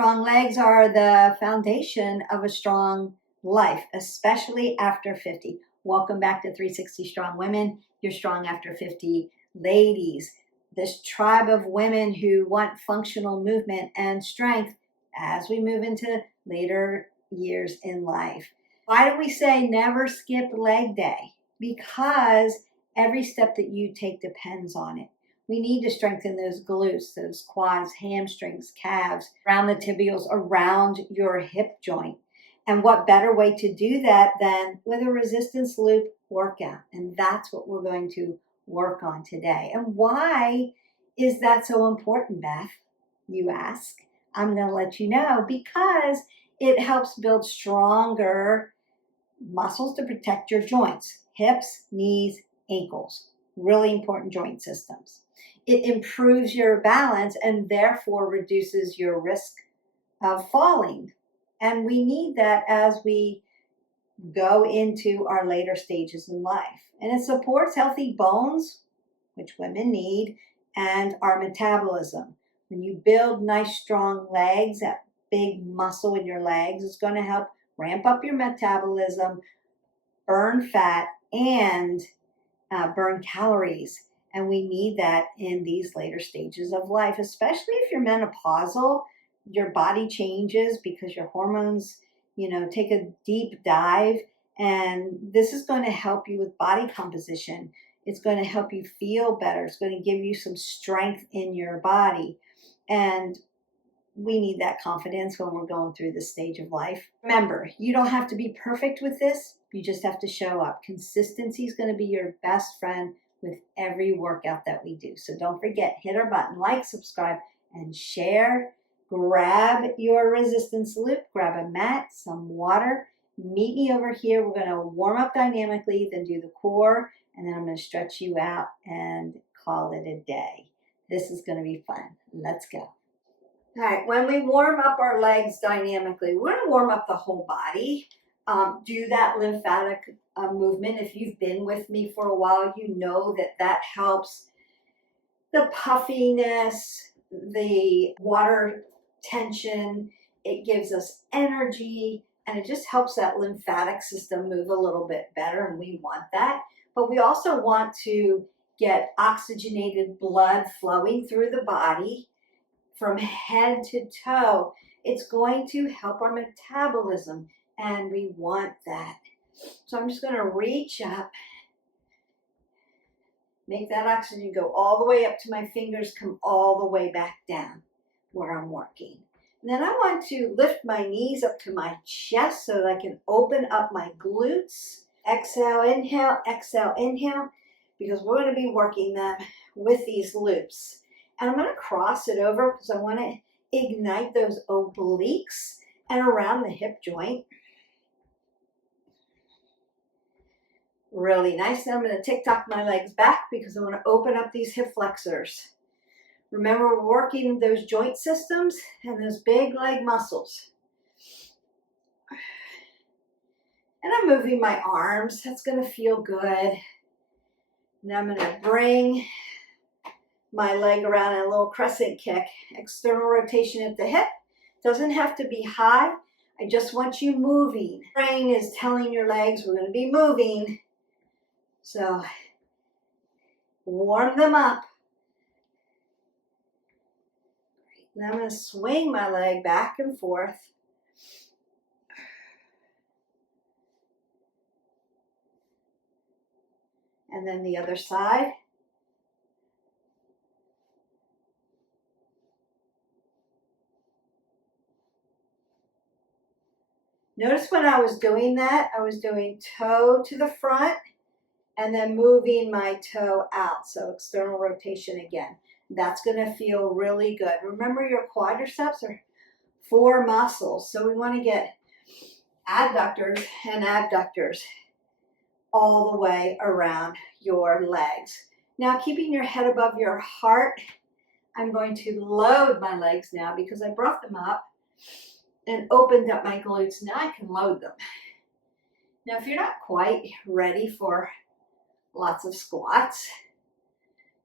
Strong legs are the foundation of a strong life, especially after 50. Welcome back to 360 Strong Women, your Strong After 50 ladies. This tribe of women who want functional movement and strength as we move into later years in life. Why do we say never skip leg day? Because every step that you take depends on it. We need to strengthen those glutes, those quads, hamstrings, calves, around the tibials, around your hip joint. And what better way to do that than with a resistance loop workout? And that's what we're going to work on today. And why is that so important, Beth? You ask. I'm going to let you know, because it helps build stronger muscles to protect your joints, hips, knees, ankles, really important joint systems. It improves your balance and therefore reduces your risk of falling. And we need that as we go into our later stages in life. And it supports healthy bones, which women need, and our metabolism. When you build nice, strong legs, that big muscle in your legs is going to help ramp up your metabolism, burn fat, and burn calories. And we need that in these later stages of life, especially if you're menopausal. Your body changes because your hormones, take a deep dive. And this is going to help you with body composition. It's going to help you feel better. It's going to give you some strength in your body. And we need that confidence when we're going through this stage of life. Remember, you don't have to be perfect with this. You just have to show up. Consistency is going to be your best friend with every workout that we do. So don't forget, hit our button, like, subscribe, and share. Grab your resistance loop, grab a mat, some water. Meet me over here. We're going to warm up dynamically, then do the core, and then I'm going to stretch you out and call it a day. This is going to be fun. Let's go. All right, when we warm up our legs dynamically, we're going to warm up the whole body. Do that lymphatic movement. If you've been with me for a while, you know that helps the puffiness, the water tension. It gives us energy, and it just helps that lymphatic system move a little bit better, and we want that. But we also want to get oxygenated blood flowing through the body from head to toe. It's going to help our metabolism, and we want that. So I'm just going to reach up, make that oxygen go all the way up to my fingers, come all the way back down where I'm working. And then I want to lift my knees up to my chest so that I can open up my glutes. Exhale, inhale, because we're going to be working them with these loops. And I'm going to cross it over because I want to ignite those obliques and around the hip joint. Really nice. Now I'm going to tick-tock my legs back because I want to open up these hip flexors. Remember, we're working those joint systems and those big leg muscles. And I'm moving my arms. That's going to feel good. Now I'm going to bring my leg around in a little crescent kick. External rotation at the hip. Doesn't have to be high. I just want you moving. Brain is telling your legs we're going to be moving. So warm them up. Now I'm going to swing my leg back and forth. And then the other side. Notice when I was doing that, I was doing toe to the front and then moving my toe out. So external rotation again. That's going to feel really good. Remember, your quadriceps are 4 muscles. So we want to get adductors and abductors all the way around your legs. Now, keeping your head above your heart, I'm going to load my legs now because I brought them up and opened up my glutes. Now I can load them. Now, if you're not quite ready for lots of squats,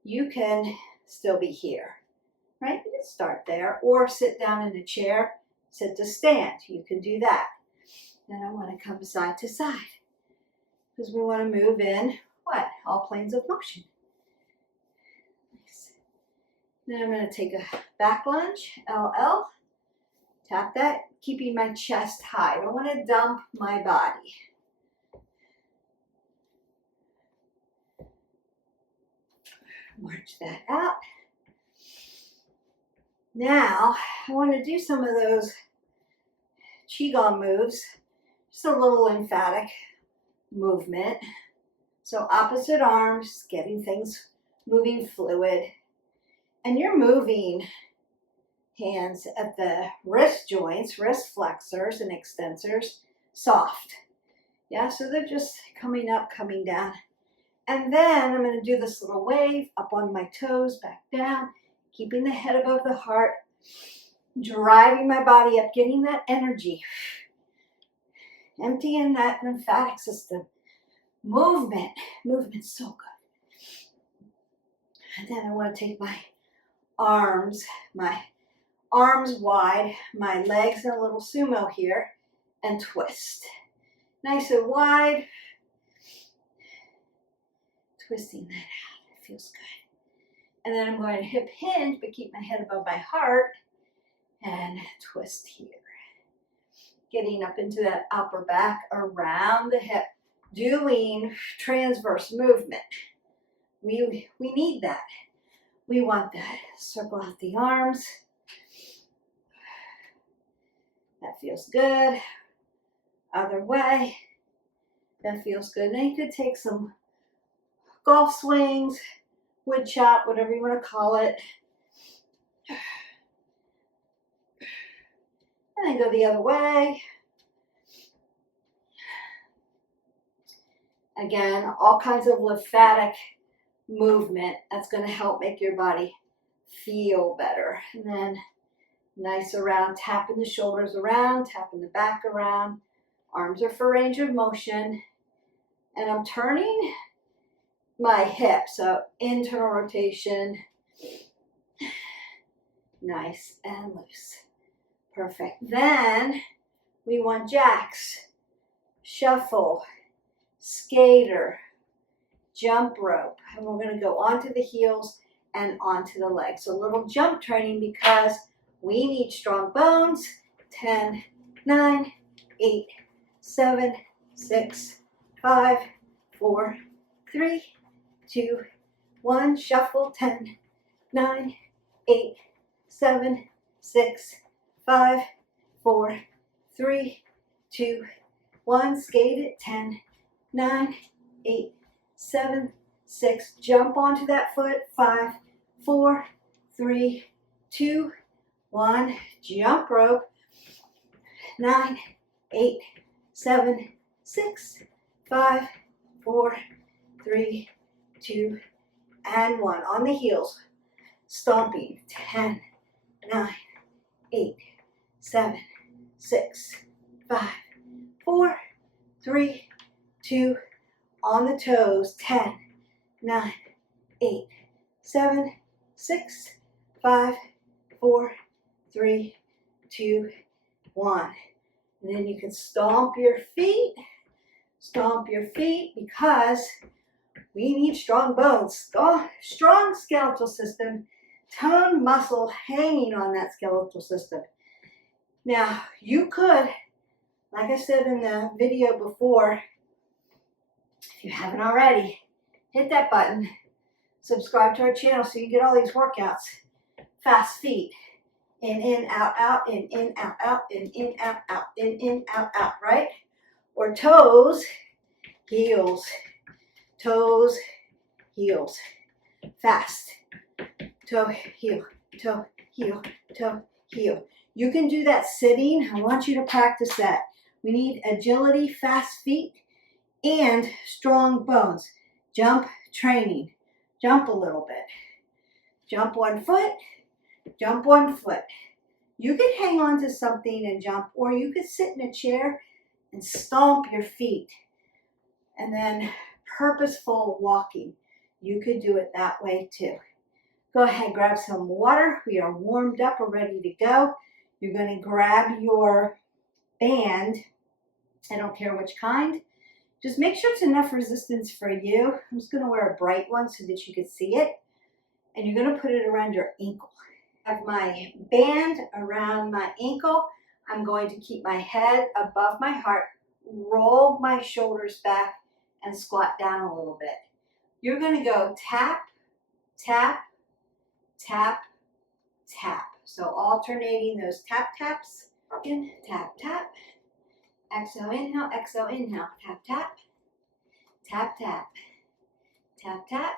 you can still be here, right? You can start there or sit down in a chair Sit to stand. You can do that. Then I want to come side to side because we want to move in what? All planes of motion. Nice. Then I'm going to take a back lunge, LL. Tap that, keeping my chest high. I don't want to dump my body. March that out. Now, I want to do some of those Qigong moves, just a little lymphatic movement. So opposite arms, getting things moving fluid. And you're moving hands at the wrist joints, wrist flexors and extensors, soft. Yeah, so they're just coming up, coming down. And then I'm going to do this little wave up on my toes, back down, keeping the head above the heart, driving my body up, getting that energy, emptying that lymphatic system. Movement's so good. And then I want to take my arms wide, my legs in a little sumo here, and twist. Nice and wide. Twisting that out. It feels good. And then I'm going to hip hinge, but keep my head above my heart and twist here. Getting up into that upper back around the hip, doing transverse movement. We need that. We want that. Circle out the arms. That feels good. Other way. That feels good. Now you could take some golf swings, wood chop, whatever you want to call it. And then go the other way. Again, all kinds of lymphatic movement. That's going to help make your body feel better. And then nice around, tapping the shoulders around, tapping the back around. Arms are for range of motion. And I'm turning my hip, so internal rotation. Nice and loose. Perfect. Then we want jacks, shuffle, skater, jump rope. And we're going to go onto the heels and onto the legs. So a little jump training because we need strong bones. 10, 9, 8, 7, 6, 5, 4, 3, 2, 1. Shuffle. 10, 9, 8, 7, 6, 5, 4, 3, 2, 1. Skate it. 10, 9, 8, 7, 6. Jump onto that foot. 5, 4, 3, 2, 1. Jump rope. 9, 8, 7, 6, 5, 4, 3, 2, and 1. On the heels. Stomping. 10, 9, 8, 7, 6, 5, 4, 3, 2. On the toes. 10, 9, 8, 7, 6, 5, 4, 3, 2, 1. And then you can stomp your feet because we need strong bones, strong skeletal system, toned muscle hanging on that skeletal system. Now, you could, like I said in the video before, if you haven't already, hit that button, subscribe to our channel so you get all these workouts. Fast feet. In, out, in, out, in, out, in, out, right? Or toes, heels, toes, heels. Fast. Toe, heel, toe, heel, toe, heel. You can do that sitting. I want you to practice that. We need agility, fast feet, and strong bones. Jump training. Jump a little bit. Jump one foot. Jump one foot. You could hang on to something and jump, or you could sit in a chair and stomp your feet. And then purposeful walking. You could do it that way too. Go ahead, grab some water. We are warmed up, we're ready to go. You're going to grab your band. I don't care which kind. Just make sure it's enough resistance for you. I'm just going to wear a bright one so that you can see it. And you're going to put it around your ankle. I have my band around my ankle. I'm going to keep my head above my heart, roll my shoulders back, and squat down a little bit. You're going to go tap, tap, tap, tap. So alternating those tap taps. Tap, tap. Exhale, inhale, tap, tap, tap, tap, tap, tap,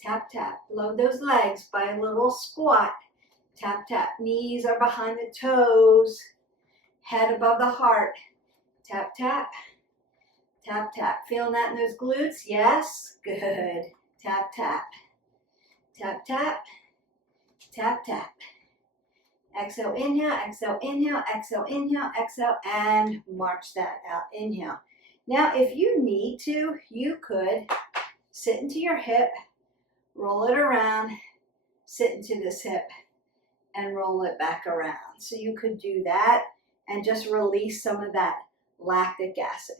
tap, tap. Load those legs by a little squat. Tap, tap. Knees are behind the toes, head above the heart. Tap, tap, tap, tap. Feeling that in those glutes? Yes? Good. Tap, tap, tap, tap, tap, tap. Exhale, inhale, exhale, inhale, exhale, inhale, exhale, and march that out. Inhale. Now, if you need to, you could sit into your hip, roll it around, sit into this hip, and roll it back around. So you could do that and just release some of that lactic acid.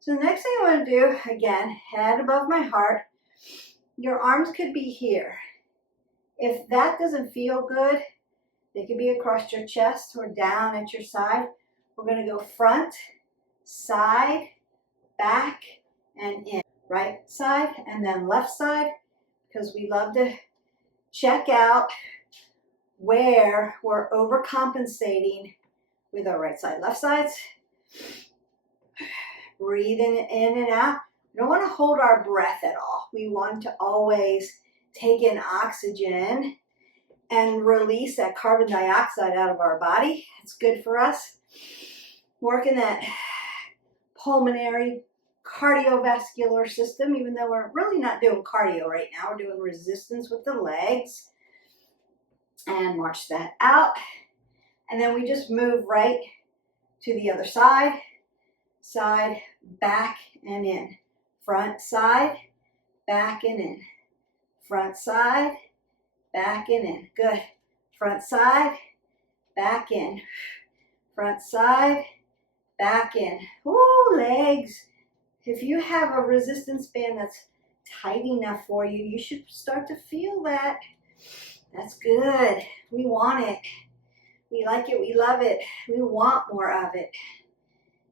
So the next thing I want to do, again, head above my heart. Your arms could be here. If that doesn't feel good, they could be across your chest or down at your side. We're going to go front, side, back, and in. Right side and then left side, because we love to check out where we're overcompensating with our right side. Left sides. Breathing in and out. We don't want to hold our breath at all. We want to always take in oxygen and release that carbon dioxide out of our body. It's good for us. Working that pulmonary cardiovascular system, even though we're really not doing cardio right now. We're doing resistance with the legs. And march that out. And then we just move right to the other side. Side, back, and in. Front, side, back, and in. Front, side, back, and in. Good. Front, side, back, in. Front, side, back, in. Ooh, legs. If you have a resistance band that's tight enough for you, you should start to feel that. That's good. We want it. We like it. We love it. We want more of it.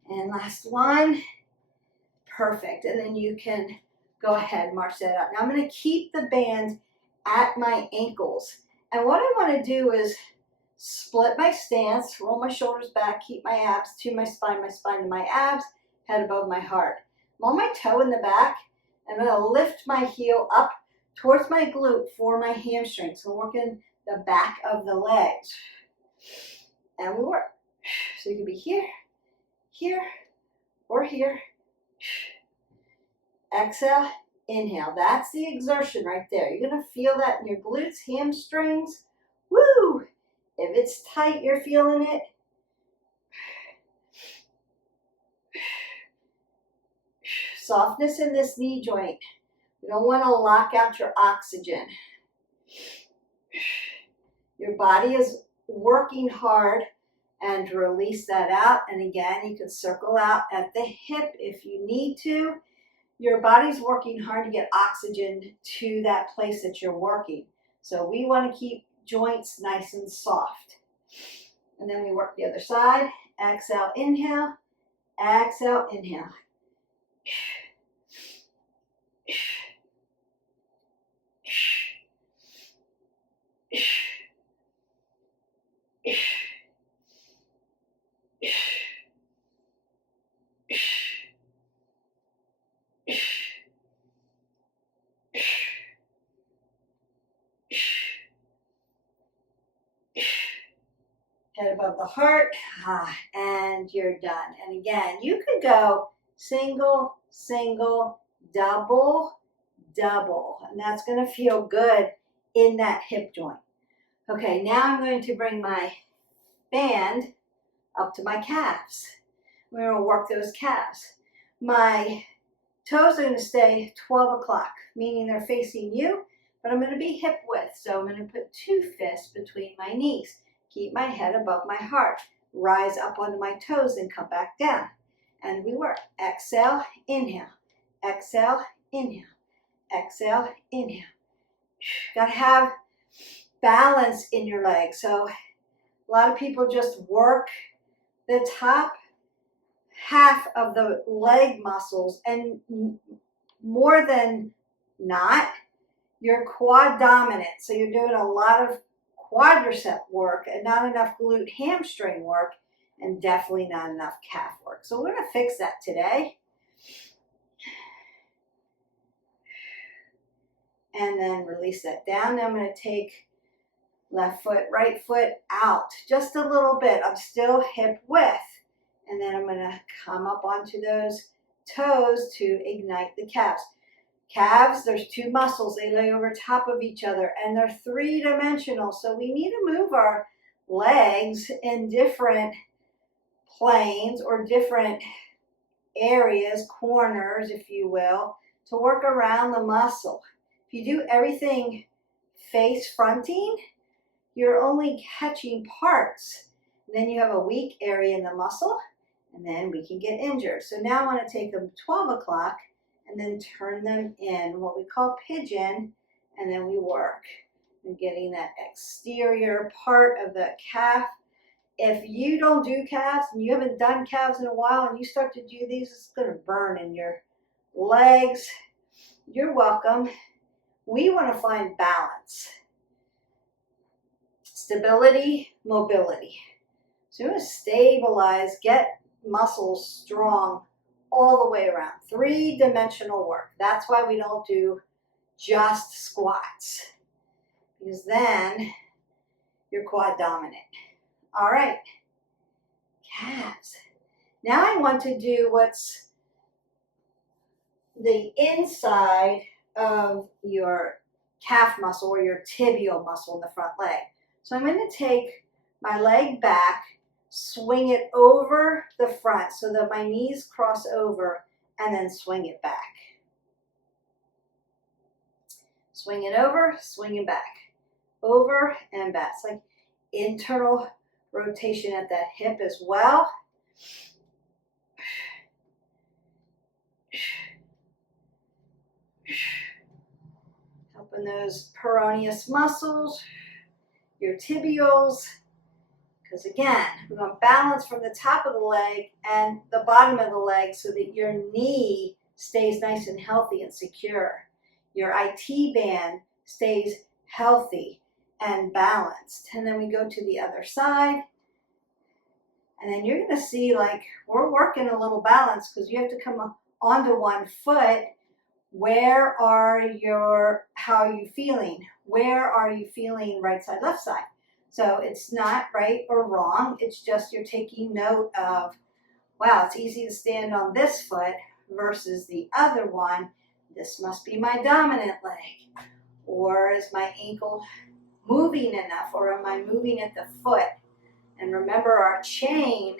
And last one. Perfect. And then you can go ahead and march that out. Now I'm going to keep the band at my ankles. And what I want to do is split my stance, roll my shoulders back, keep my abs to my spine to my abs, head above my heart. I'm on my toe in the back. I'm going to lift my heel up towards my glute for my hamstring. So working the back of the legs. And we work. So you can be here, here, or here. Exhale, inhale. That's the exertion right there. You're going to feel that in your glutes, hamstrings. Woo! If it's tight, you're feeling it. Softness in this knee joint. You don't want to lock out your oxygen. Your body is working hard, and release that out. And again, you can circle out at the hip if you need to. Your body's working hard to get oxygen to that place that you're working. So we want to keep joints nice and soft. And then we work the other side. Exhale, inhale. Exhale, inhale. Head above the heart, and you're done. And again, you could go single, single, double, double, and that's going to feel good in that hip joint. Okay, now I'm going to bring my band up to my calves. We're going to work those calves. My toes are going to stay 12 o'clock, meaning they're facing you, but I'm going to be hip width. So I'm going to put 2 fists between my knees. Keep my head above my heart. Rise up onto my toes and come back down. And we work. Exhale, inhale. Exhale, inhale. Exhale, inhale. Got to have balance in your legs. So a lot of people just work the top half of the leg muscles, and more than not, you're quad dominant. So you're doing a lot of quadricep work and not enough glute hamstring work, and definitely not enough calf work. So we're going to fix that today. And then release that down. Now I'm going to take left foot, right foot out just a little bit. I'm still hip width. And then I'm going to come up onto those toes to ignite the calves. Calves, there's two muscles. They lay over top of each other, and they're three-dimensional. So we need to move our legs in different planes or different areas, corners, if you will, to work around the muscle. If you do everything face fronting, you're only catching parts. And then you have a weak area in the muscle, and then we can get injured. So now I want to take them 12 o'clock and then turn them in, what we call pigeon, and then we work. And getting that exterior part of the calf. If you don't do calves and you haven't done calves in a while and you start to do these, it's going to burn in your legs. You're welcome. We want to find balance. Stability, mobility. So you want to stabilize, get muscles strong all the way around. Three-dimensional work. That's why we don't do just squats, because then you're quad dominant. All right, calves. Now I want to do what's the inside of your calf muscle or your tibial muscle in the front leg. So I'm going to take my leg back, swing it over the front so that my knees cross over, and then swing it back. Swing it over, swing it back. Over and back. It's like internal rotation at that hip as well. Helping those peroneus muscles, your tibials. Because again, we want balance from the top of the leg and the bottom of the leg so that your knee stays nice and healthy and secure. Your IT band stays healthy and balanced. And then we go to the other side. And then you're going to see, like, we're working a little balance because you have to come onto one foot. Where are how are you feeling? Where are you feeling right side, left side? So it's not right or wrong. It's just you're taking note of, wow, it's easy to stand on this foot versus the other one. This must be my dominant leg. Or is my ankle moving enough? Or am I moving at the foot? And remember, our chain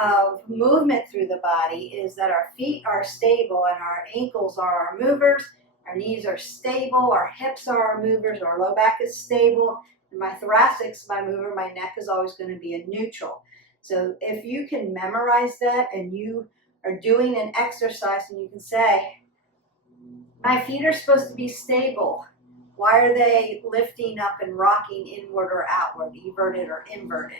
of movement through the body is that our feet are stable and our ankles are our movers, our knees are stable, our hips are our movers, our low back is stable, and my thoracic's my mover, my neck is always going to be a neutral. So if you can memorize that and you are doing an exercise and you can say, my feet are supposed to be stable. Why are they lifting up and rocking inward or outward, everted or inverted?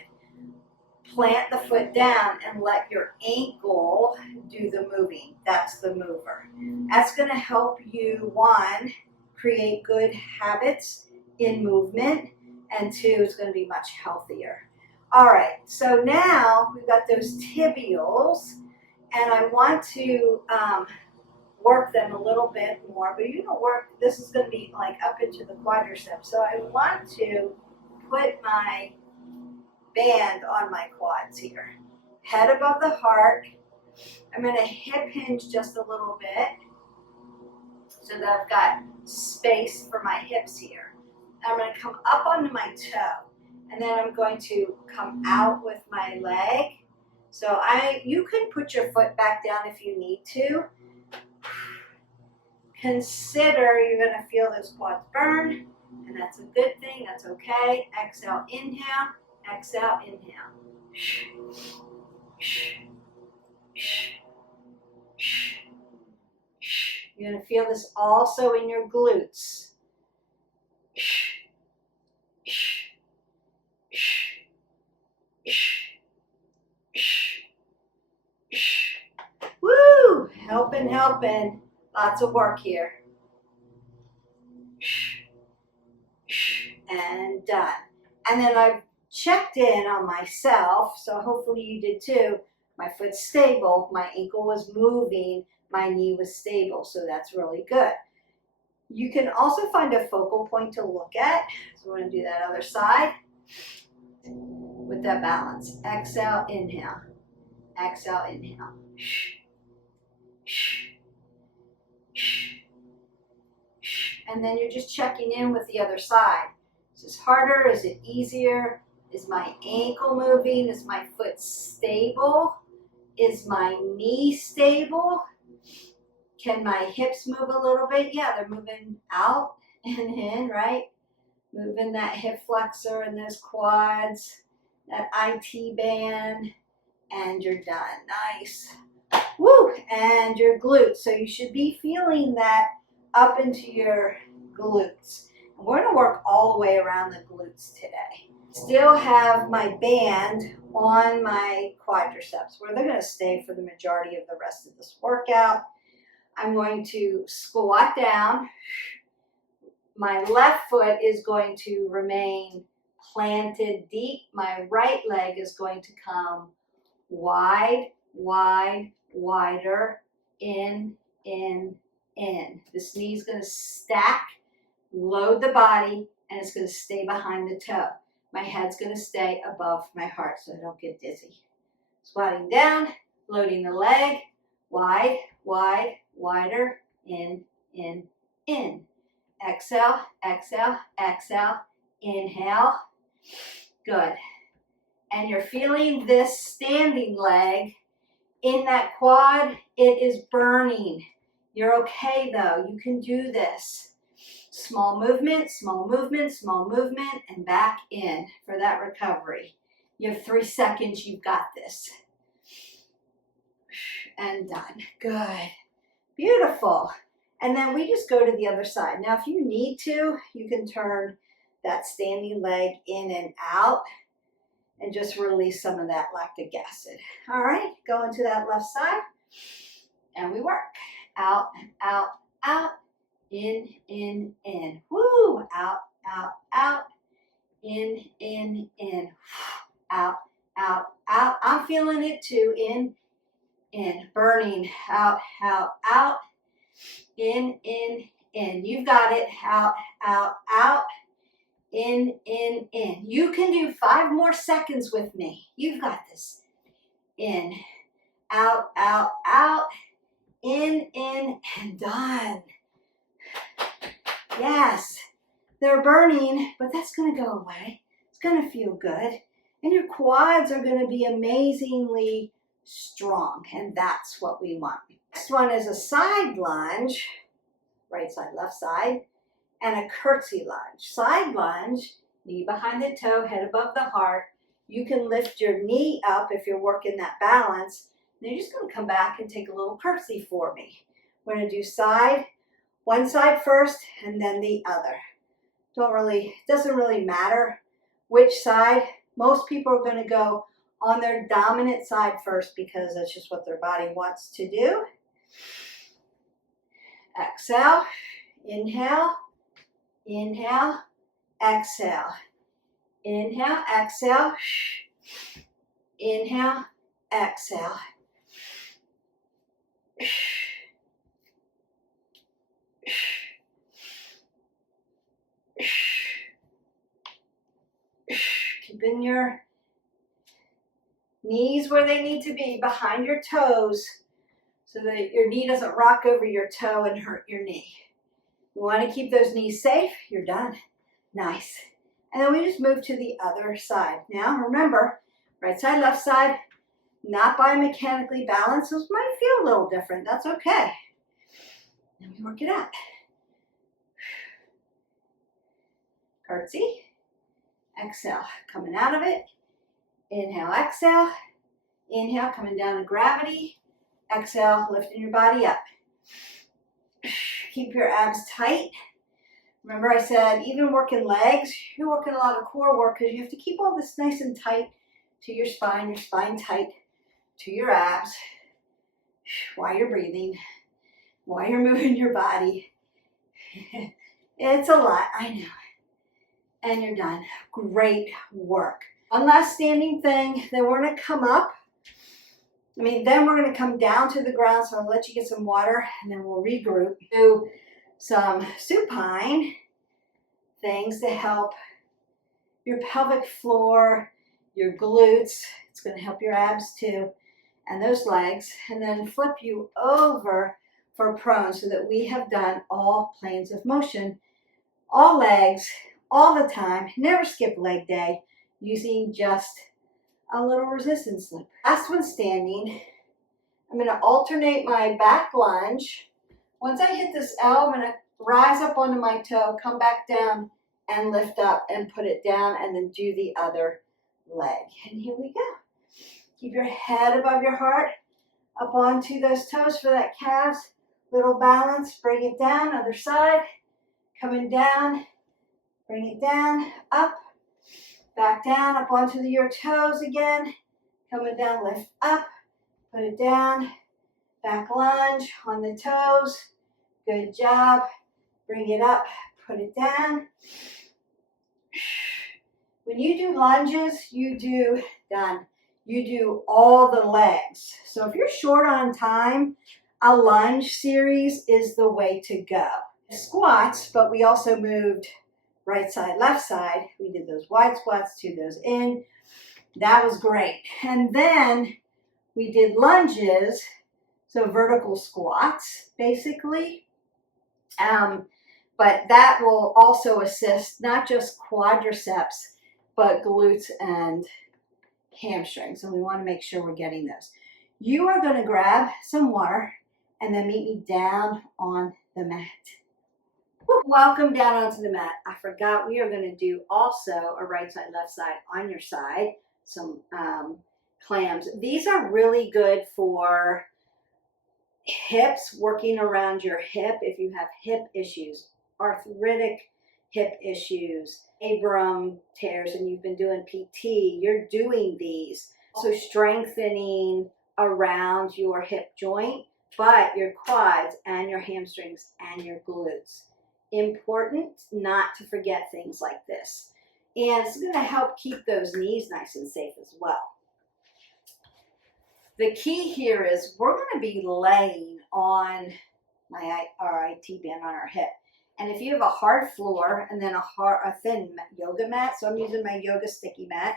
Plant the foot down and let your ankle do the moving. That's the mover. That's going to help you, one, create good habits in movement, and two, it's going to be much healthier. All right, so now we've got those tibials, and I want to work them a little bit more, but you don't work, this is going to be like up into the quadriceps. So I want to put my band on my quads here. Head above the heart. I'm going to hip hinge just a little bit so that I've got space for my hips here. I'm going to come up onto my toe, and then I'm going to come out with my leg. So you can put your foot back down if you need to. Consider you're going to feel those quads burn, and that's a good thing. That's okay. Exhale, inhale. Exhale, inhale. You're going to feel this also in your glutes. Woo! Helping, helping. Lots of work here. And done. And then I've checked in on myself, so hopefully you did too. My foot's stable, my ankle was moving, my knee was stable, so that's really good. You can also find a focal point to look at. So we're going to do that other side with that balance. Exhale, inhale. Exhale, inhale. And then you're just checking in with the other side. Is this harder? Is it easier? Is my ankle moving? Is my foot stable? Is my knee stable? Can my hips move a little bit? Yeah, they're moving out and in, right? Moving that hip flexor and those quads, that IT band, and you're done. Nice. Woo! And your glutes. So you should be feeling that up into your glutes. And we're going to work all the way around the glutes today. Still have my band on my quadriceps, where they're going to stay for the majority of the rest of this workout. I'm going to squat down. My left foot is going to remain planted deep. My right leg is going to come wide, wide, wider, in. This knee is going to stack, load the body, and it's going to stay behind the toe. My head's going to stay above my heart so I don't get dizzy. Squatting down, loading the leg, wide, wide, wider, in. Exhale, exhale, exhale, inhale. Good. And you're feeling this standing leg in that quad. It is burning. You're okay though. You can do this. Small movement, small movement, small movement, and back in for that recovery. You have 3 seconds. You've got this. And done. Good. Beautiful. And then we just go to the other side. Now, if you need to, you can turn that standing leg in and out and just release some of that lactic acid. All right, go into that left side and we work. Out, out, out, in. Woo, out, out, out, in. Out, out, out. I'm feeling it too. In. Burning. Out, out, out. In. You've got it. Out, out, out. In. You can do 5 more seconds with me. You've got this. In. Out, out, out. In, and done. Yes, they're burning, but that's going to go away. It's going to feel good. And your quads are going to be amazingly strong, and that's what we want. Next one is a side lunge, right side, left side, and a curtsy lunge. Side lunge, knee behind the toe, head above the heart. You can lift your knee up if you're working that balance. Then you're just going to come back and take a little curtsy for me. We're going to do one side first and then the other. Doesn't really matter which side. Most people are going to go on their dominant side first because that's just what their body wants to do. Exhale, inhale, inhale, exhale. Inhale, exhale, inhale, exhale. Keeping your knees where they need to be, behind your toes, so that your knee doesn't rock over your toe and hurt your knee. You want to keep those knees safe. You're done. Nice. And then we just move to the other side. Now remember, right side, left side, not biomechanically balanced. Those might feel a little different. That's okay. And we work it out. Curtsy. Exhale, coming out of it. Inhale, exhale. Inhale, coming down to gravity. Exhale, lifting your body up. Keep your abs tight. Remember I said, even working legs, you're working a lot of core work because you have to keep all this nice and tight to your spine tight to your abs while you're breathing, while you're moving your body. It's a lot, I know. And you're done. Great work. One last standing thing, then we're gonna come up. Then we're gonna come down to the ground, so I'll let you get some water and then we'll regroup. Do some supine things to help your pelvic floor, your glutes. It's gonna help your abs too, and those legs. And then flip you over for prone so that we have done all planes of motion, all legs, all the time. Never skip leg day using just a little resistance loop. Last one standing. I'm going to alternate my back lunge. Once I hit this L, I'm going to rise up onto my toe, come back down and lift up and put it down, and then do the other leg. And here we go. Keep your head above your heart, up onto those toes for that calves. Little balance, bring it down, other side, coming down, bring it down, up, back down, up onto your toes again, coming down, lift up, put it down, back lunge on the toes, good job, bring it up, put it down. When you do lunges, you do all the legs. So if you're short on time, a lunge series is the way to go. Squats, but we also moved right side, left side. We did those wide squats, to those in. That was great. And then we did lunges, so vertical squats, basically. But that will also assist not just quadriceps, but glutes and hamstrings. And we want to make sure we're getting those. You are going to grab some water and then meet me down on the mat. Welcome down onto the mat. I forgot we are going to do also a right side, left side on your side, some clams. These are really good for hips, working around your hip if you have hip issues, arthritic hip issues, labrum tears, and you've been doing PT, you're doing these. Also strengthening around your hip joint, but your quads and your hamstrings and your glutes. Important not to forget things like this. And it's going to help keep those knees nice and safe as well. The key here is we're going to be laying on our IT band on our hip. And if you have a hard floor and then a thin yoga mat, so I'm using my yoga sticky mat.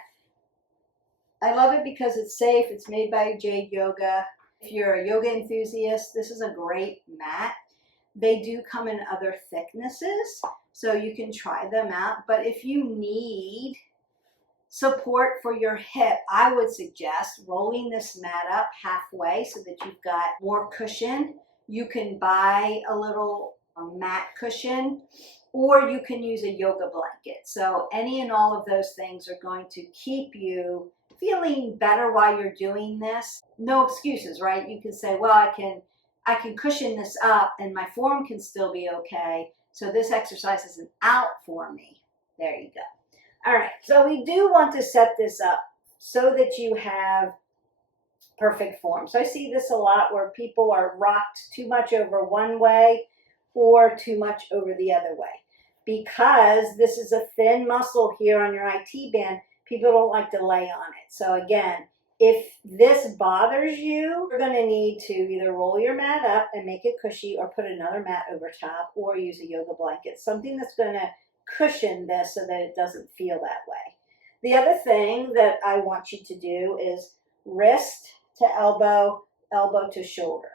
I love it because it's safe. It's made by Jade Yoga. If you're a yoga enthusiast, this is a great mat. They do come in other thicknesses, so you can try them out. But if you need support for your hip, I would suggest rolling this mat up halfway so that you've got more cushion. You can buy a little mat cushion, or you can use a yoga blanket. So any and all of those things are going to keep you feeling better while you're doing this. No excuses, right? You can say, well, I can cushion this up and my form can still be okay. So this exercise isn't out for me. There you go. All right, so we do want to set this up so that you have perfect form. So I see this a lot where people are rocked too much over one way or too much over the other way. Because this is a thin muscle here on your IT band, people don't like to lay on it. So again, if this bothers you, you're going to need to either roll your mat up and make it cushy, or put another mat over top, or use a yoga blanket, something that's going to cushion this so that it doesn't feel that way. The other thing that I want you to do is wrist to elbow, elbow to shoulder.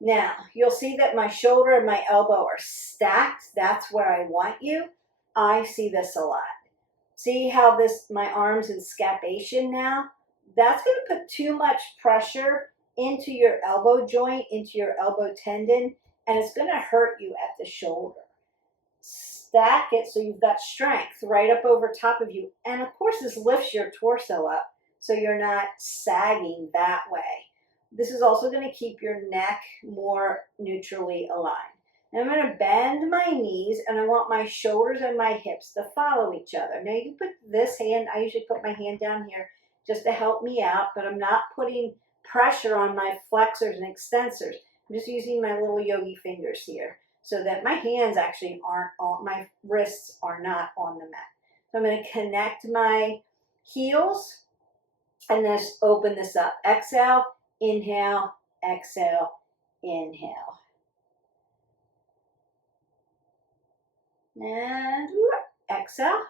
Now, you'll see that my shoulder and my elbow are stacked. That's where I want you. I see this a lot. See how my arm's in scapation now? That's going to put too much pressure into your elbow joint, into your elbow tendon, and it's going to hurt you at the shoulder. stack it so you've got strength right up over top of you. And of course, this lifts your torso up so you're not sagging that way. This is also going to keep your neck more neutrally aligned. And I'm going to bend my knees, and I want my shoulders and my hips to follow each other. Now you can put this hand, I usually put my hand down here just to help me out, but I'm not putting pressure on my flexors and extensors. I'm just using my little yogi fingers here so that my hands actually aren't on, my wrists are not on the mat. So I'm going to connect my heels and just open this up. Exhale, inhale, exhale, inhale. And exhale.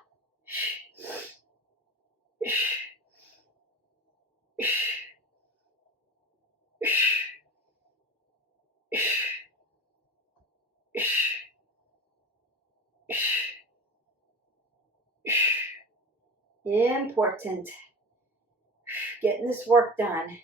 Important. Getting this work done.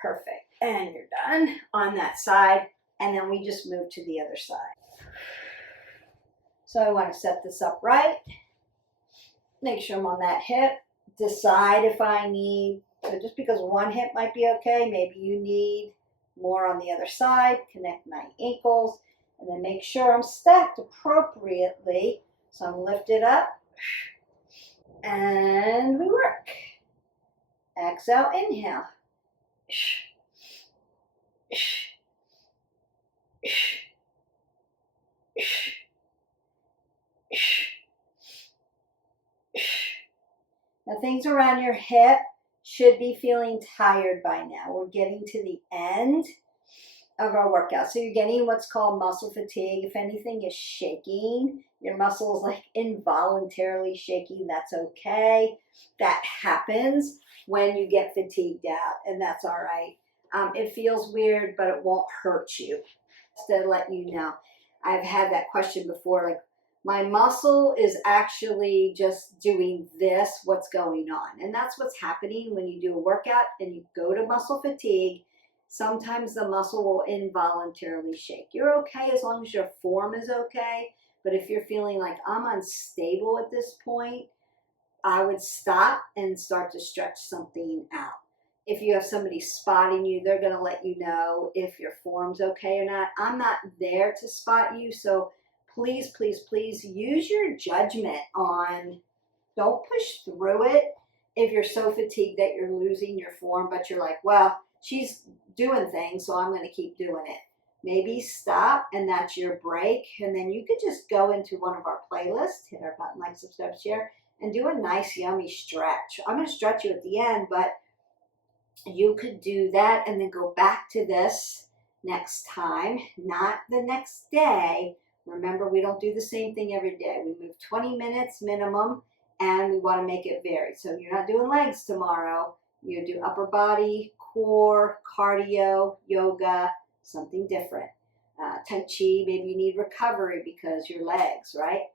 Perfect. And you're done on that side. And then we just move to the other side. So I want to set this up right. Make sure I'm on that hip. Decide if I need, so just because one hip might be okay, maybe you need more on the other side. Connect my ankles. And then make sure I'm stacked appropriately. So I'm lifted up. And we work. Exhale, inhale. Now things around your hip should be feeling tired by now. We're getting to the end of our workout. So you're getting what's called muscle fatigue. If anything is shaking, your muscles like involuntarily shaking, that's okay. That happens when you get fatigued out, and that's all right. It feels weird, but it won't hurt you. Just to let you know, I've had that question before, like, my muscle is actually just doing this, what's going on? And that's what's happening when you do a workout and you go to muscle fatigue. Sometimes the muscle will involuntarily shake. You're okay as long as your form is okay. But if you're feeling like I'm unstable at this point, I would stop and start to stretch something out. If you have somebody spotting you, they're going to let you know if your form's okay or not. I'm not there to spot you, so please, please, please use your judgment on, don't push through it if you're so fatigued that you're losing your form, but you're like, well, she's doing things, so I'm going to keep doing it. Maybe stop, and that's your break, and then you could just go into one of our playlists, hit our button, like, subscribe, share, and do a nice, yummy stretch. I'm going to stretch you at the end, but you could do that and then go back to this next time, not the next day. Remember, we don't do the same thing every day. We move 20 minutes minimum, and we want to make it varied. So you're not doing legs tomorrow. You do upper body, core, cardio, yoga, something different. Tai Chi, maybe you need recovery because your legs, right?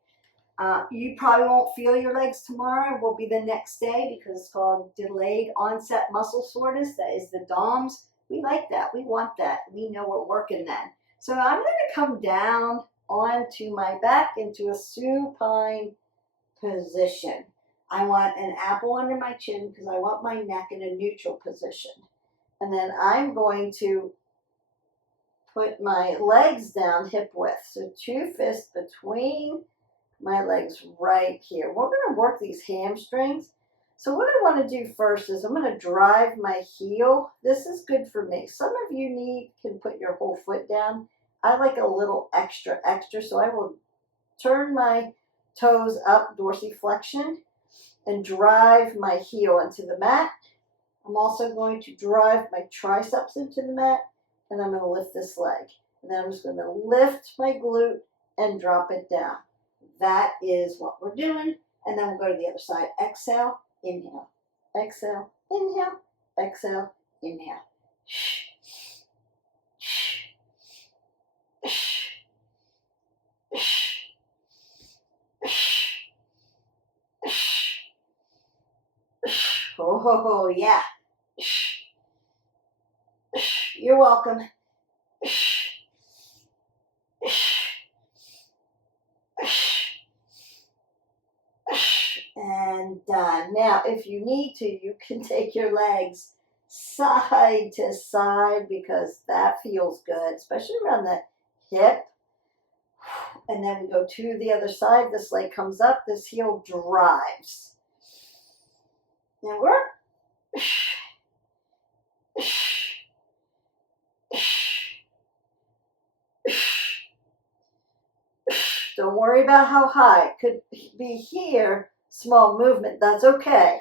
You probably won't feel your legs tomorrow. It will be the next day because it's called delayed onset muscle soreness. That is the DOMS. We like that. We want that. We know we're working then. So I'm going to come down onto my back into a supine position. I want an apple under my chin because I want my neck in a neutral position. And then I'm going to put my legs down hip width. So 2 fists between my legs right here. We're going to work these hamstrings. So what I want to do first is I'm going to drive my heel. This is good for me. Some of you can put your whole foot down. I like a little extra, so I will turn my toes up, dorsiflexion, and drive my heel into the mat. I'm also going to drive my triceps into the mat, and I'm going to lift this leg. And then I'm just going to lift my glute and drop it down. That is what we're doing. And then we'll go to the other side. Exhale, inhale. Exhale, inhale. Exhale, inhale. Oh, yeah. You're welcome. And done. Now, if you need to, you can take your legs side to side because that feels good, especially around the hip. And then we go to the other side. This leg comes up, this heel drives. Now work. Don't worry about how high. It could be here, small movement, that's okay.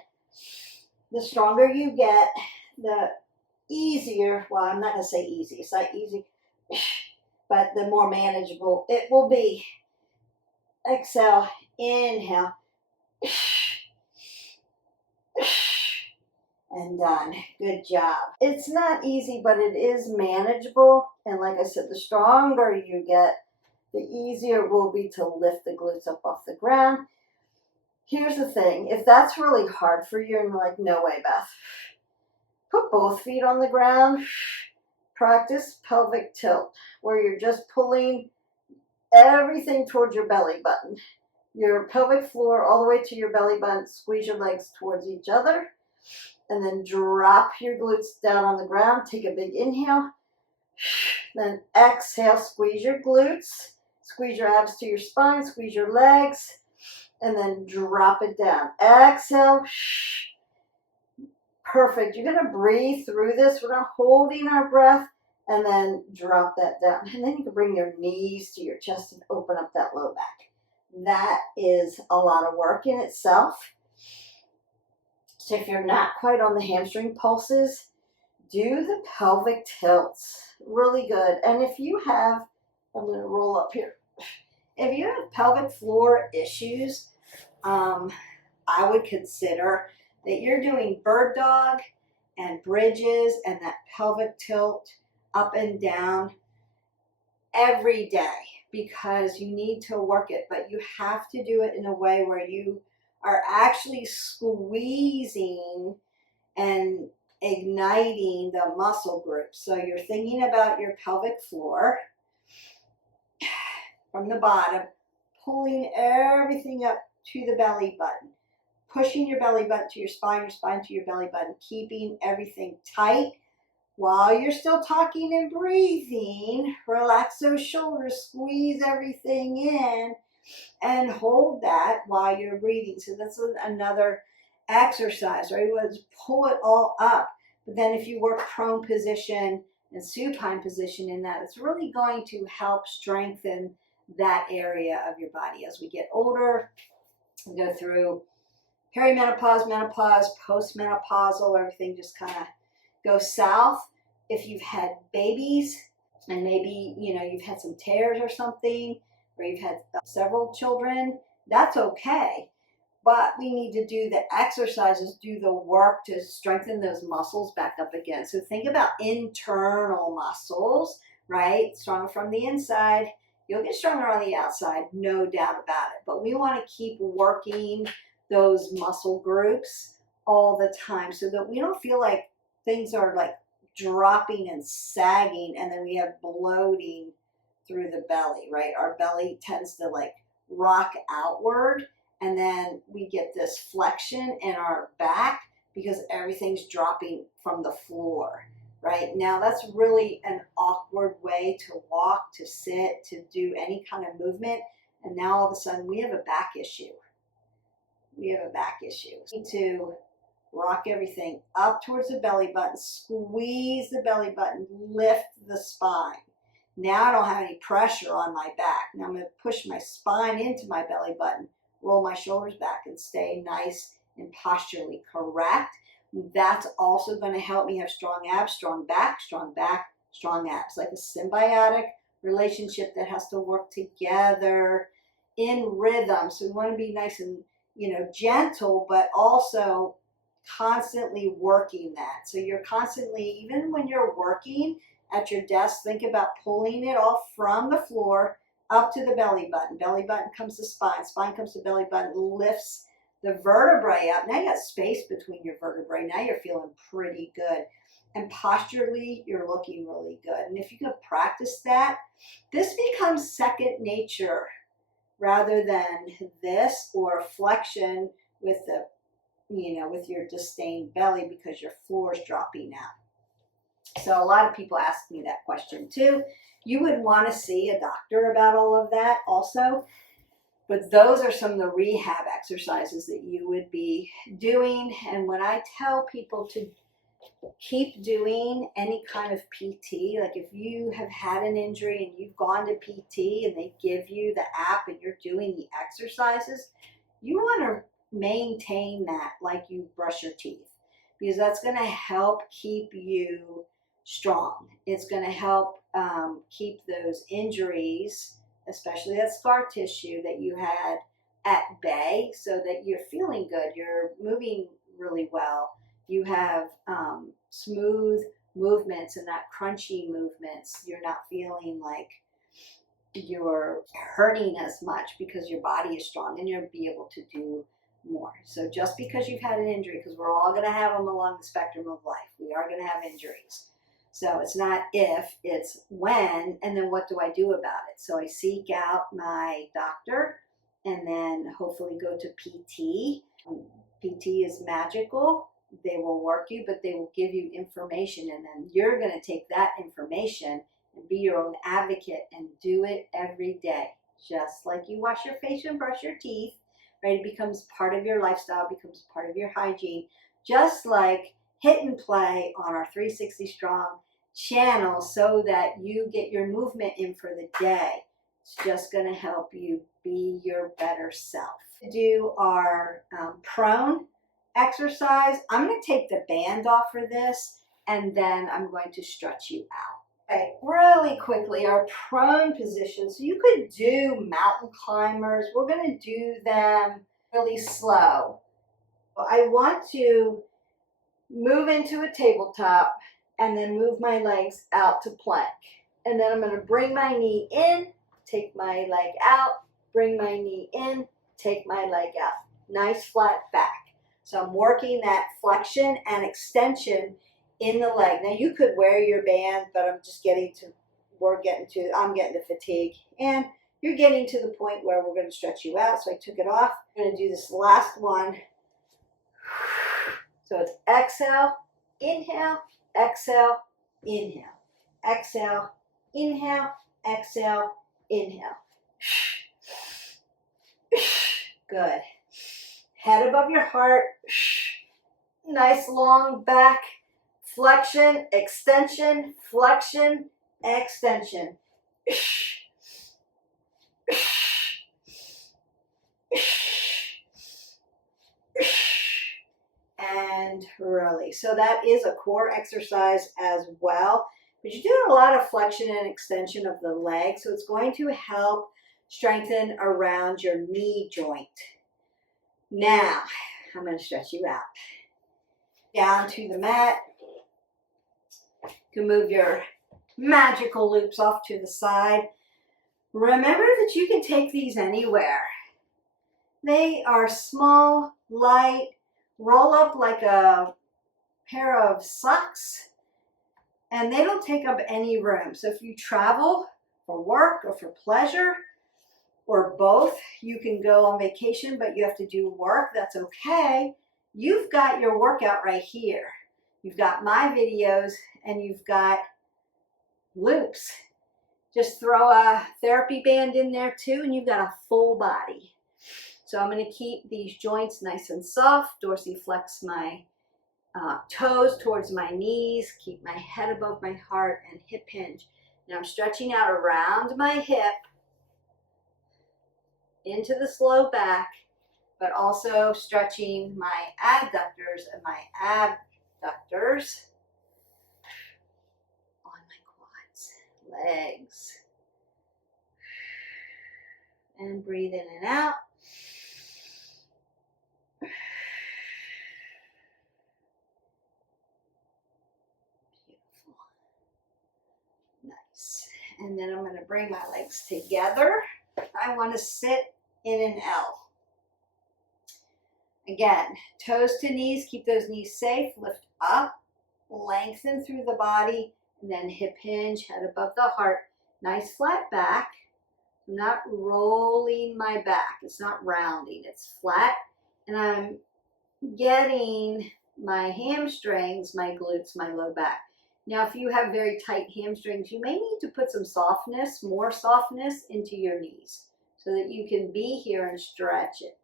The stronger you get, the easier, well, I'm not going to say easy, it's not easy, but the more manageable it will be. Exhale, inhale, and done. Good job. It's not easy, but it is manageable. And like I said, the stronger you get, the easier it will be to lift the glutes up off the ground. Here's the thing, if that's really hard for you and you're like, no way, Beth, put both feet on the ground. Practice pelvic tilt, where you're just pulling everything towards your belly button. Your pelvic floor all the way to your belly button. Squeeze your legs towards each other. And then drop your glutes down on the ground. Take a big inhale. Then exhale, squeeze your glutes. Squeeze your abs to your spine. Squeeze your legs. And then drop it down. Exhale. Perfect. You're going to breathe through this. We're not holding our breath. And then drop that down. And then you can bring your knees to your chest and open up that low back. That is a lot of work in itself. So if you're not quite on the hamstring pulses, do the pelvic tilts. Really good. And if you have, I'm going to roll up here. If you have pelvic floor issues, I would consider that you're doing bird dog and bridges and that pelvic tilt up and down every day, because you need to work it, but you have to do it in a way where you are actually squeezing and igniting the muscle groups. So you're thinking about your pelvic floor from the bottom, pulling everything up to the belly button, pushing your belly button to your spine to your belly button, keeping everything tight. While you're still talking and breathing, relax those shoulders, squeeze everything in, and hold that while you're breathing. So that's another exercise, right? Was pull it all up. But then if you work prone position and supine position in that, it's really going to help strengthen that area of your body. As we get older, we go through perimenopause, menopause, postmenopausal, everything just kind of goes south. If you've had babies and maybe, you've had some tears or something, or you've had several children, that's okay. But we need to do the exercises, do the work to strengthen those muscles back up again. So think about internal muscles, right? Stronger from the inside. You'll get stronger on the outside, no doubt about it. But we want to keep working those muscle groups all the time so that we don't feel like things are like dropping and sagging and then we have bloating through the belly, right? Our belly tends to like rock outward and then we get this flexion in our back because everything's dropping from the floor, right? Now that's really an awkward way to walk, to sit, to do any kind of movement. And now all of a sudden we have a back issue. We have a back issue. We need to rock everything up towards the belly button, squeeze the belly button, lift the spine. Now I don't have any pressure on my back. Now I'm going to push my spine into my belly button, roll my shoulders back and stay nice and posturally correct. That's also going to help me have strong abs, strong back, strong abs, like a symbiotic relationship that has to work together in rhythm. So we want to be nice and gentle, but also constantly working that. So you're constantly, even when you're working at your desk, think about pulling it all from the floor up to the belly button. Belly button comes to spine. Spine comes to belly button, lifts the vertebrae up. Now you got space between your vertebrae. Now you're feeling pretty good. And posturally, you're looking really good. And if you can practice that, this becomes second nature rather than this or flexion with the, with your disdained belly because your floor is dropping out. So a lot of people ask me that question too. You would want to see a doctor about all of that also. But those are some of the rehab exercises that you would be doing. And when I tell people to keep doing any kind of PT, like if you have had an injury and you've gone to PT and they give you the app and you're doing the exercises, you want to maintain that like you brush your teeth, because that's going to help keep you strong. It's going to help keep those injuries, especially that scar tissue that you had, at bay, so that you're feeling good, you're moving really well, you have smooth movements and not crunchy movements. You're not feeling like you're hurting as much because your body is strong and you'll be able to do more. So just because you've had an injury, because we're all going to have them along the spectrum of life, we are going to have injuries. So it's not if, it's when, and then what do I do about it? So I seek out my doctor and then hopefully go to PT. PT is magical. They will work you, but they will give you information, and then you're going to take that information and be your own advocate and do it every day. Just like you wash your face and brush your teeth, right? It becomes part of your lifestyle, becomes part of your hygiene. Just like hit and play on our 360 Strong channel so that you get your movement in for the day. It's just going to help you be your better self. Do our prone exercise. I'm going to take the band off for this, and then I'm going to stretch you out. Okay, really quickly, our prone position. So you could do mountain climbers. We're going to do them really slow. I want to move into a tabletop and then move my legs out to plank. And then I'm going to bring my knee in, take my leg out, bring my knee in, take my leg out. Nice flat back. So I'm working that flexion and extension in the leg. Now you could wear your band, but I'm getting to fatigue. And you're getting to the point where we're going to stretch you out. So I took it off. I'm going to do this last one. So it's exhale, inhale, exhale, inhale, exhale, inhale, exhale, inhale. Good. Head above your heart. Nice long back. Flexion, extension, flexion, extension. And release. So that is a core exercise as well. But you're doing a lot of flexion and extension of the leg. So it's going to help strengthen around your knee joint. Now, I'm going to stretch you out. Down to the mat. You can move your magical loops off to the side. Remember that you can take these anywhere. They are small, light, roll up like a pair of socks, and they don't take up any room. So if you travel for work or for pleasure, or both, you can go on vacation, but you have to do work, that's okay. You've got your workout right here. You've got my videos, and you've got loops. Just throw a therapy band in there too, and you've got a full body. So I'm going to keep these joints nice and soft, dorsiflex my toes towards my knees, keep my head above my heart, and hip hinge. Now I'm stretching out around my hip, into the slow back, but also stretching my adductors and my abductors on my quads, legs. And breathe in and out. Beautiful. Nice. And then I'm going to bring my legs together. I want to sit in an L. Again, toes to knees, keep those knees safe, lift up, lengthen through the body, and then hip hinge, head above the heart. Nice flat back. I'm not rolling my back. It's not rounding. It's flat. And I'm getting my hamstrings, my glutes, my low back. Now, if you have very tight hamstrings, you may need to put some softness, more softness into your knees so that you can be here and stretch it.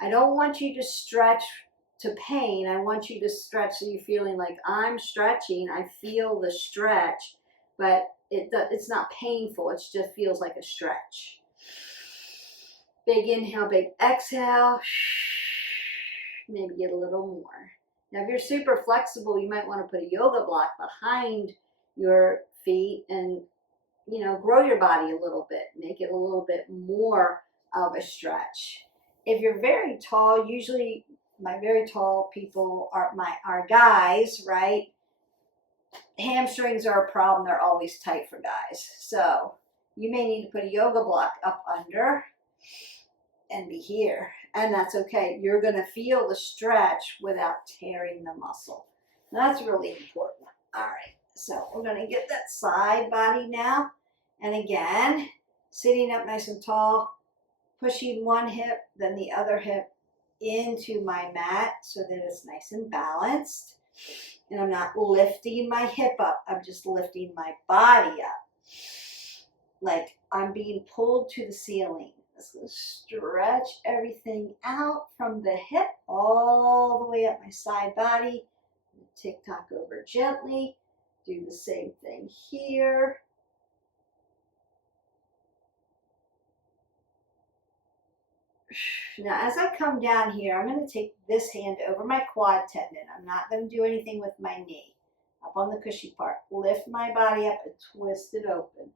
I don't want you to stretch to pain. I want you to stretch so you're feeling like I'm stretching. I feel the stretch, but it's not painful. It just feels like a stretch. Big inhale, big exhale. Maybe get a little more. Now, if you're super flexible, you might want to put a yoga block behind your feet and, you know, grow your body a little bit. Make it a little bit more of a stretch. If you're very tall, usually my very tall people are guys, right? Hamstrings are a problem. They're always tight for guys. So you may need to put a yoga block up under and be here. And that's okay. You're going to feel the stretch without tearing the muscle. That's really important. All right. So we're going to get that side body now. And again, sitting up nice and tall, pushing one hip, then the other hip into my mat so that it's nice and balanced. And I'm not lifting my hip up. I'm just lifting my body up. Like I'm being pulled to the ceiling. Let's go stretch everything out from the hip all the way up my side body. Tick-tock over gently. Do the same thing here. Now, as I come down here, I'm going to take this hand over my quad tendon. I'm not going to do anything with my knee. Up on the cushy part. Lift my body up and twist it open.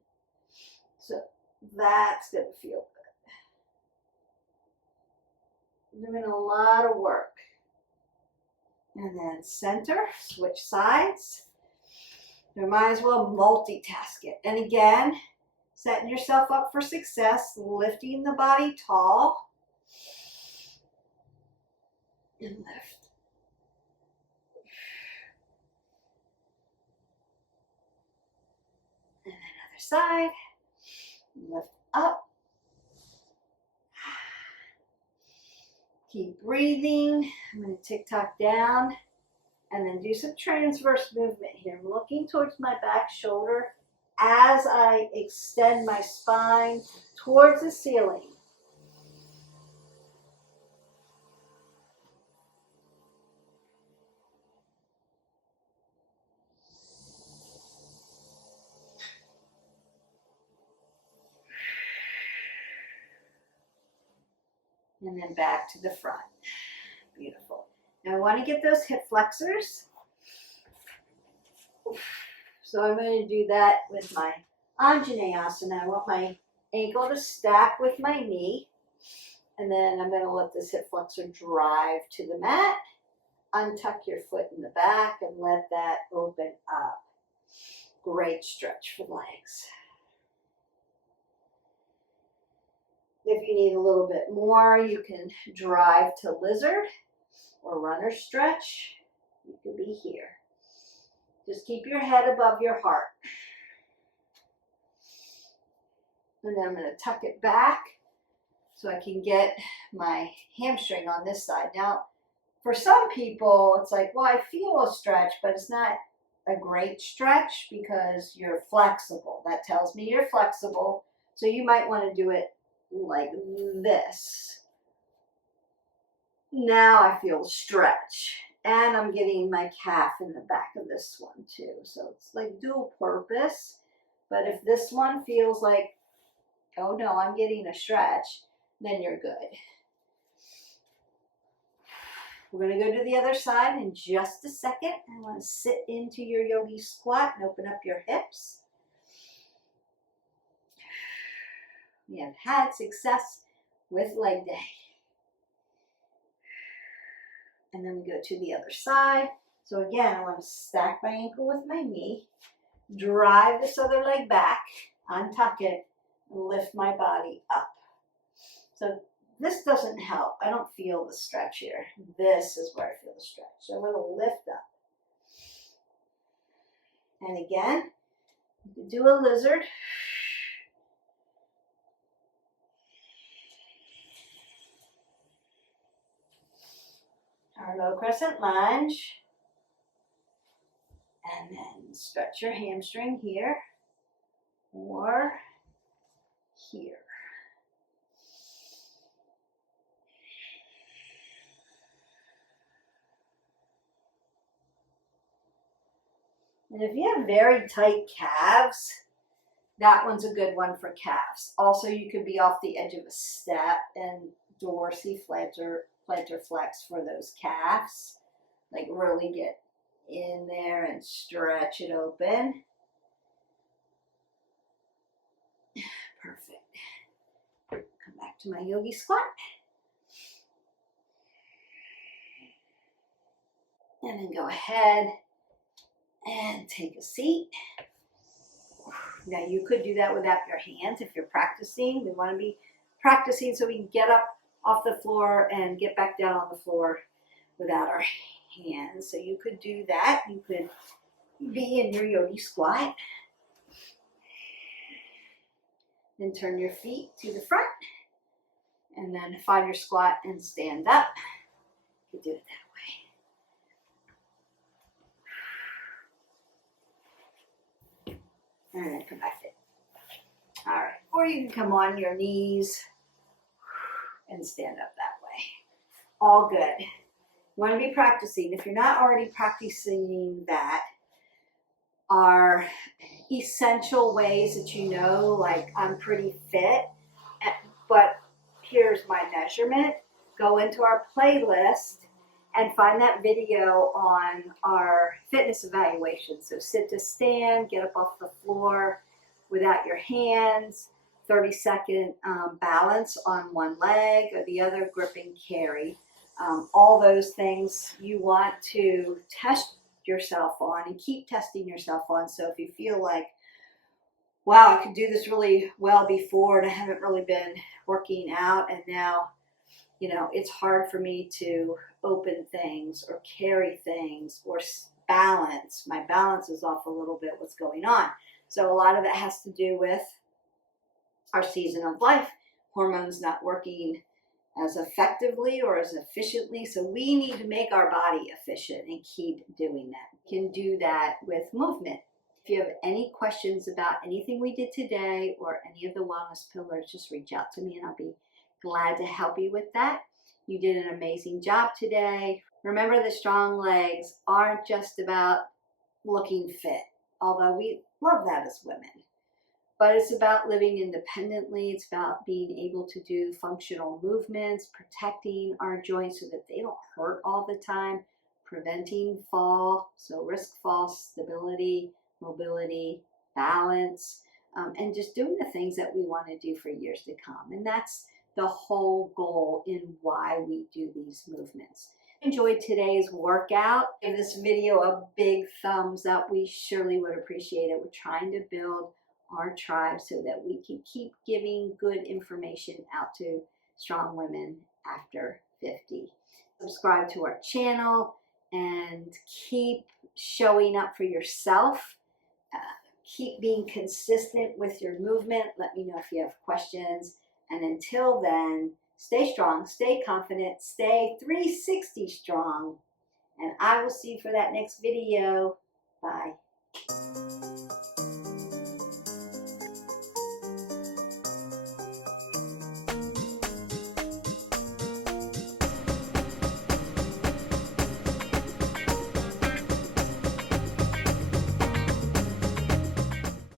So that's going to feel good. Doing a lot of work. And then center, switch sides. You might as well multitask it. And again, setting yourself up for success, lifting the body tall. And lift. And then other side. Lift up. Keep breathing. I'm going to tick-tock down and then do some transverse movement here. I'm looking towards my back shoulder as I extend my spine towards the ceiling. And then back to the front. Beautiful. Now I want to get those hip flexors. So I'm going to do that with my Anjaneyasana. I want my ankle to stack with my knee. And then I'm going to let this hip flexor drive to the mat. Untuck your foot in the back and let that open up. Great stretch for the legs. If you need a little bit more, you can drive to lizard or runner stretch. You can be here. Just keep your head above your heart. And then I'm going to tuck it back so I can get my hamstring on this side. Now, for some people, it's like, well, I feel a stretch, but it's not a great stretch because you're flexible. That tells me you're flexible. So you might want to do it like this. Now I feel the stretch. And I'm getting my calf in the back of this one too. So it's like dual purpose. But if this one feels like, oh no, I'm getting a stretch, then you're good. We're going to go to the other side in just a second. I want to sit into your yogi squat and open up your hips. We have had success with leg day. And then we go to the other side. So again, I want to stack my ankle with my knee, drive this other leg back, untuck it, and lift my body up. So this doesn't help. I don't feel the stretch here. This is where I feel the stretch. So I'm going to lift up. And again, do a lizard. Our low crescent lunge. And then stretch your hamstring here or here. And if you have very tight calves, that one's a good one for calves. Also, you could be off the edge of a step and dorsiflex plantar flex for those calves. Like really get in there and stretch it open. Perfect. Come back to my yogi squat. And then go ahead and take a seat. Now you could do that without your hands if you're practicing. We want to be practicing so we can get up off the floor and get back down on the floor without our hands. So you could do that. You could be in your yogi squat. Then turn your feet to the front. And then find your squat and stand up. You could do it that way. And then come back in. All right. Or you can come on your knees and stand up that way. All good. You want to be practicing. If you're not already practicing that, are essential ways that you know, like I'm pretty fit, but here's my measurement. Go into our playlist and find that video on our fitness evaluation. So sit to stand, get up off the floor without your hands, 30-second balance on one leg or the other, gripping carry. All those things you want to test yourself on and keep testing yourself on. So if you feel like, wow, I could do this really well before and I haven't really been working out, and now, you know, it's hard for me to open things or carry things or balance. My balance is off a little bit. What's going on? So a lot of it has to do with our season of life, hormones not working as effectively or as efficiently. So we need to make our body efficient and keep doing that. We can do that with movement. If you have any questions about anything we did today or any of the wellness pillars, just reach out to me and I'll be glad to help you with that. You did an amazing job today. Remember, the strong legs aren't just about looking fit, although we love that as women. But it's about living independently. It's about being able to do functional movements, protecting our joints so that they don't hurt all the time, preventing fall, so risk fall, stability, mobility, balance, and just doing the things that we want to do for years to come. And that's the whole goal in why we do these movements. Enjoyed today's workout. Give this video a big thumbs up. We surely would appreciate it. We're trying to build our tribe so that we can keep giving good information out to strong women after 50. Subscribe to our channel and keep showing up for yourself. Keep being consistent with your movement. Let me know if you have questions. And until then, stay strong, stay confident, stay 360 strong. And I will see you for that next video. Bye.